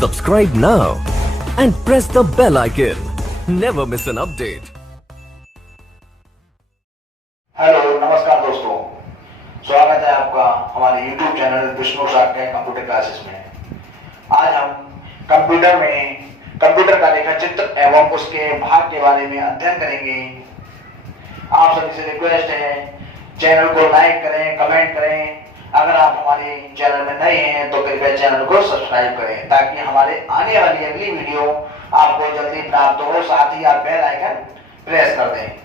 Subscribe now and press the bell icon. Never miss an update. Hello नमस्कार दोस्तों, स्वागत है आपका हमारे YouTube channel Vishnu Shakya computer classes में। आज हम कंप्यूटर का रेखा चित्र एवं उसके भाग के बारे में अध्ययन करेंगे। आप सभी से रिक्वेस्ट है, चैनल को लाइक करें, कमेंट करें। अगर आप हमारे चैनल में नए हैं तो कृपया चैनल को सब्सक्राइब करें ताकि हमारे आने वाली अगली वीडियो आपको जल्दी प्राप्त हो, साथ ही आप बेल आइकन प्रेस कर दें।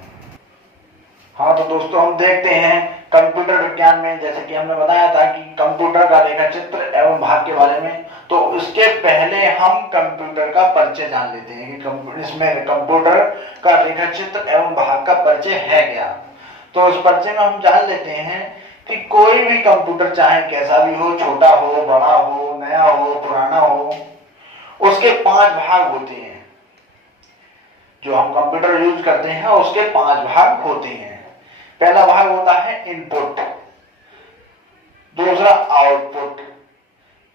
हाँ तो दोस्तों, हम देखते हैं कंप्यूटर विज्ञान में, जैसे कि हमने बताया था कि कंप्यूटर का रेखा चित्र एवं भाग के बारे में, तो इसके पहले हम कंप्यूटर का परिचय जान लेते हैं कि इसमें कंप्यूटर का रेखा चित्र एवं भाग का परिचय है क्या। तो उस परिचय में हम जान लेते हैं कि कोई भी कंप्यूटर चाहे कैसा भी हो, छोटा हो, बड़ा हो, नया हो, पुराना हो, उसके 5 भाग होते हैं। जो हम कंप्यूटर यूज करते हैं उसके 5 भाग होते हैं। पहला भाग होता है इनपुट, दूसरा आउटपुट,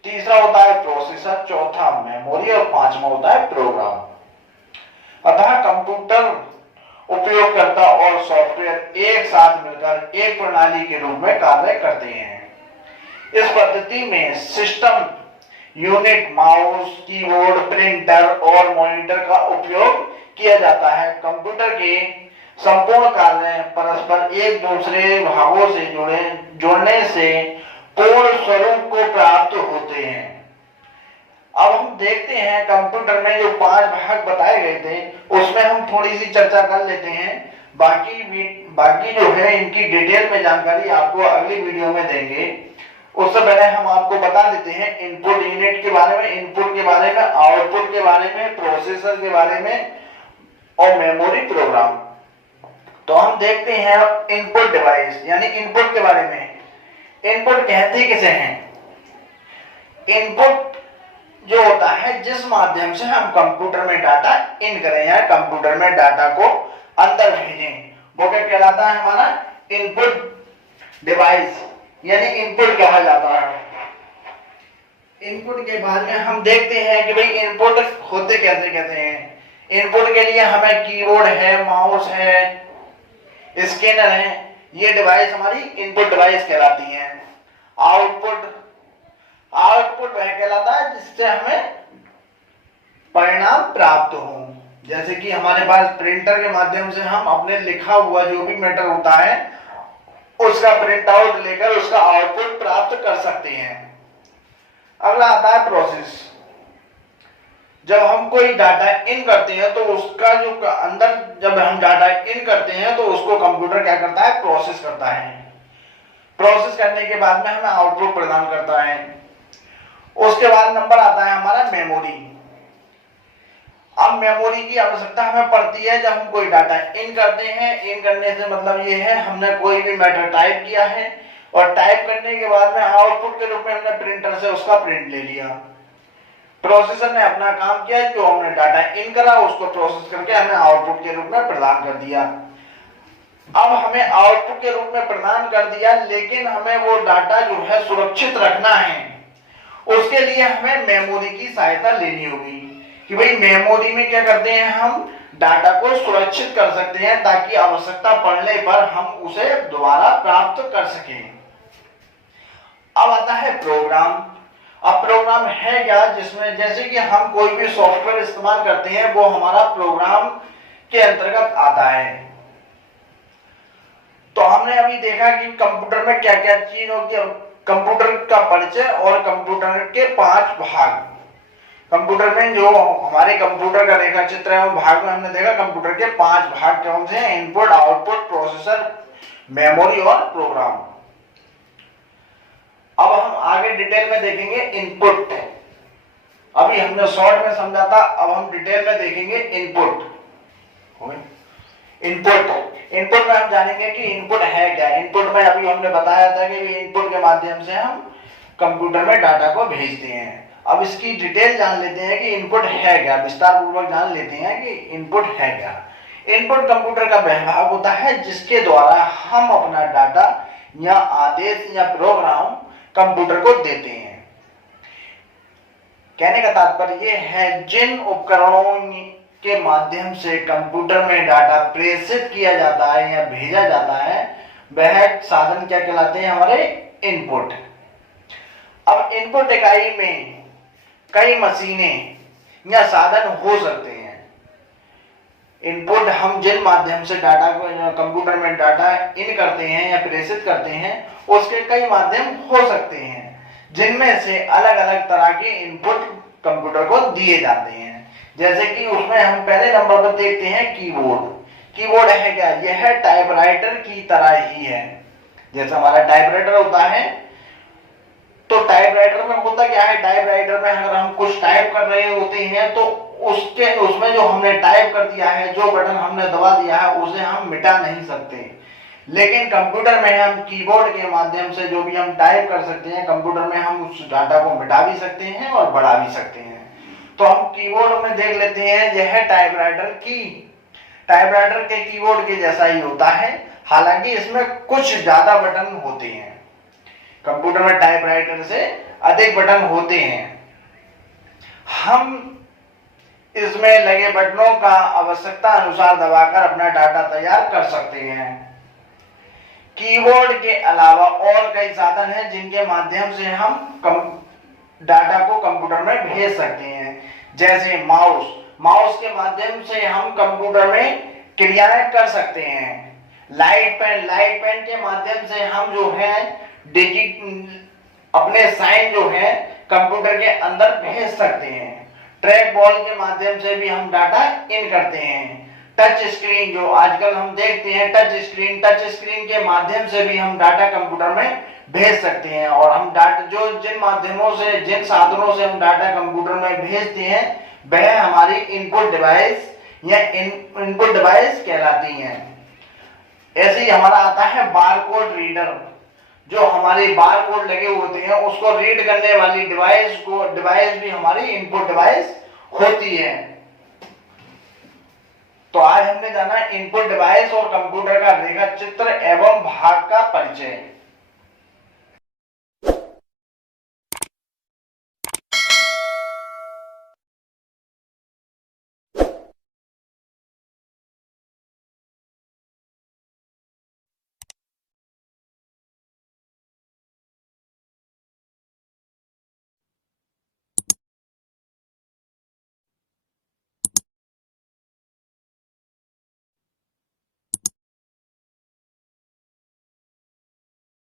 तीसरा होता है प्रोसेसर, चौथा मेमोरी और 5वां होता है प्रोग्राम। अतः कंप्यूटर उपयोगकर्ता और सॉफ्टवेयर एक साथ मिलकर एक प्रणाली के रूप में कार्य करते हैं। इस पद्धति में system unit, mouse, keyboard, printer और मॉनिटर का उपयोग किया जाता है। कंप्यूटर के संपूर्ण कार्य परस्पर एक दूसरे भागों से जोड़ने से पूर्ण स्वरूप को प्राप्त होते हैं। अब हम देखते हैं कंप्यूटर में जो 5 भाग बताए गए थे उसमें हम थोड़ी सी चर्चा कर लेते हैं। बाकी जो है इनकी डिटेल में जानकारी आपको अगली वीडियो में देंगे। उससे पहले हम आपको बता देते हैं इनपुट यूनिट के बारे में, इनपुट के बारे में, आउटपुट के बारे में, प्रोसेसर के बारे में और मेमोरी, प्रोग्राम। तो हम देखते हैं इनपुट डिवाइस यानी इनपुट के बारे में। इनपुट कहते किसे हैं? इनपुट जो होता है जिस माध्यम से हम कंप्यूटर में डाटा इन करें या कंप्यूटर में डाटा को अंदर भेजें, वो क्या कहलाता है? हमारा इनपुट डिवाइस यानी इनपुट कहा जाता है। इनपुट के बाद में हम देखते हैं कि भाई इनपुट होते कैसे कहते हैं। इनपुट के लिए हमें कीबोर्ड है, माउस है, स्कैनर है, ये डिवाइस हमारी इनपुट डिवाइस कहलाती हैं। आउटपुट वह कहलाता है जिससे हमें परिणाम प्राप्त हो। जैसे कि हमारे पास प्रिंटर के माध्यम से हम अपने लिखा हुआ जो भी मैटर होता है उसका प्रिंट आउट लेकर उसका आउटपुट प्राप्त कर सकते हैं। अगला आता है प्रोसेस। जब हम कोई डाटा इन करते हैं तो उसका जो अंदर जब हम डाटा इन करते हैं तो उसको कंप्यूटर क्या करता है? प्रोसेस करता है। प्रोसेस करने के बाद में हमें आउटपुट प्रदान करता है। उसके बाद नंबर आता है हमारा मेमोरी। अब मेमोरी की आवश्यकता हमें पड़ती है जब हम कोई डाटा इन करते हैं। इन करने से मतलब ये है हमने कोई भी मैटर टाइप किया है और टाइप करने के बाद में आउटपुट के रूप में हमने प्रिंटर से उसका प्रिंट ले लिया। प्रोसेसर ने अपना काम किया, जो हमने डाटा इन करा उसको प्रोसेस करके हमें आउटपुट के रूप में प्रदान कर दिया। अब हमें आउटपुट के रूप में प्रदान कर दिया, लेकिन हमें वो डाटा जो है सुरक्षित रखना है। उसके लिए हमें मेमोरी की सहायता लेनी होगी कि भाई मेमोरी में क्या करते हैं, हम डाटा को सुरक्षित कर सकते हैं ताकि आवश्यकता पड़ने पर हम उसे दोबारा प्राप्त कर सकें। अब आता है प्रोग्राम। अब प्रोग्राम है क्या? जिसमें जैसे कि हम कोई भी सॉफ्टवेयर इस्तेमाल करते हैं वो हमारा प्रोग्राम के अंतर्गत आता है। तो हमने अभी देखा कि कंप्यूटर में क्या क्या चीज होती है, कंप्यूटर का परिचय और कंप्यूटर के 5 भाग। कंप्यूटर में जो हमारे कंप्यूटर का रेखा चित्र है वो भाग में हमने देखा कंप्यूटर के 5 भाग कौन से हैं? इनपुट, आउटपुट, प्रोसेसर, मेमोरी और प्रोग्राम। अब हम आगे डिटेल में देखेंगे इनपुट। अभी हमने शॉर्ट में समझा था, अब हम डिटेल में देखेंगे इनपुट। इनपुट में हम जानेंगे कि इनपुट है क्या। इनपुट में अभी हमने बताया था कि इनपुट के माध्यम से हम कंप्यूटर में डाटा को भेजते हैं। अब इसकी डिटेल जान लेते हैं कि इनपुट है क्या, विस्तार पूर्वक जान लेते हैं कि इनपुट है क्या। इनपुट कंप्यूटर का वह भाग होता है जिसके द्वारा हम अपना डाटा या आदेश या प्रोग्राम कंप्यूटर को देते हैं। कहने का तात्पर्य ये है जिन उपकरणों के माध्यम से कंप्यूटर में डाटा प्रेषित किया जाता है या भेजा जाता है वह साधन क्या कहलाते हैं? हमारे इनपुट। अब इनपुट इकाई में कई मशीनें या साधन हो सकते हैं। इनपुट हम जिन माध्यम से डाटा को कंप्यूटर में डाटा इन करते हैं या प्रेषित करते हैं उसके कई माध्यम हो सकते हैं, जिनमें से अलग अलग तरह के इनपुट कंप्यूटर को दिए जाते हैं। जैसे कि उसमें हम पहले नंबर पर देखते हैं कीबोर्ड। कीबोर्ड है क्या? यह टाइपराइटर की तरह ही है। जैसे हमारा टाइपराइटर होता है तो टाइपराइटर में होता क्या है? टाइपराइटर में अगर हम कुछ टाइप कर रहे होते हैं तो उसमें जो हमने टाइप कर दिया है, जो बटन हमने दबा दिया है, उसे हम मिटा नहीं सकते। लेकिन कंप्यूटर में हम कीबोर्ड के माध्यम से जो भी हम टाइप कर सकते हैं, कंप्यूटर में हम उस डाटा को मिटा भी सकते हैं और बढ़ा भी सकते हैं। तो हम कीबोर्ड में देख लेते हैं, यह टाइपराइटर के कीबोर्ड के जैसा ही होता है, हालांकि इसमें कुछ ज्यादा बटन होते हैं। कंप्यूटर में टाइपराइटर से अधिक बटन होते हैं। हम इसमें लगे बटनों का आवश्यकता अनुसार दबाकर अपना डाटा तैयार कर सकते हैं। कीबोर्ड के अलावा और कई साधन हैं जिनके माध्यम से हम डाटा को कंप्यूटर में भेज सकते हैं। जैसे माउस के माध्यम से हम कंप्यूटर में क्रियाएं कर सकते हैं। लाइट पेन के माध्यम से हम जो है अपने साइन जो है कंप्यूटर के अंदर भेज सकते हैं। ट्रैक बॉल के माध्यम से भी हम डाटा इन करते हैं। टच स्क्रीन जो आजकल हम देखते हैं, टच स्क्रीन के माध्यम से भी हम डाटा कंप्यूटर में भेज सकते हैं। और हम डाटा जिन साधनों से हम डाटा कंप्यूटर में भेजते हैं वह हमारी इनपुट डिवाइस कहलाती हैं। ऐसे ही हमारा आता है बारकोड रीडर, जो हमारे बारकोड लगे होते हैं उसको रीड करने वाली डिवाइस भी हमारी इनपुट डिवाइस होती है। तो आज हमने जाना इनपुट डिवाइस और कंप्यूटर का रेखा चित्र एवं भाग का परिचय।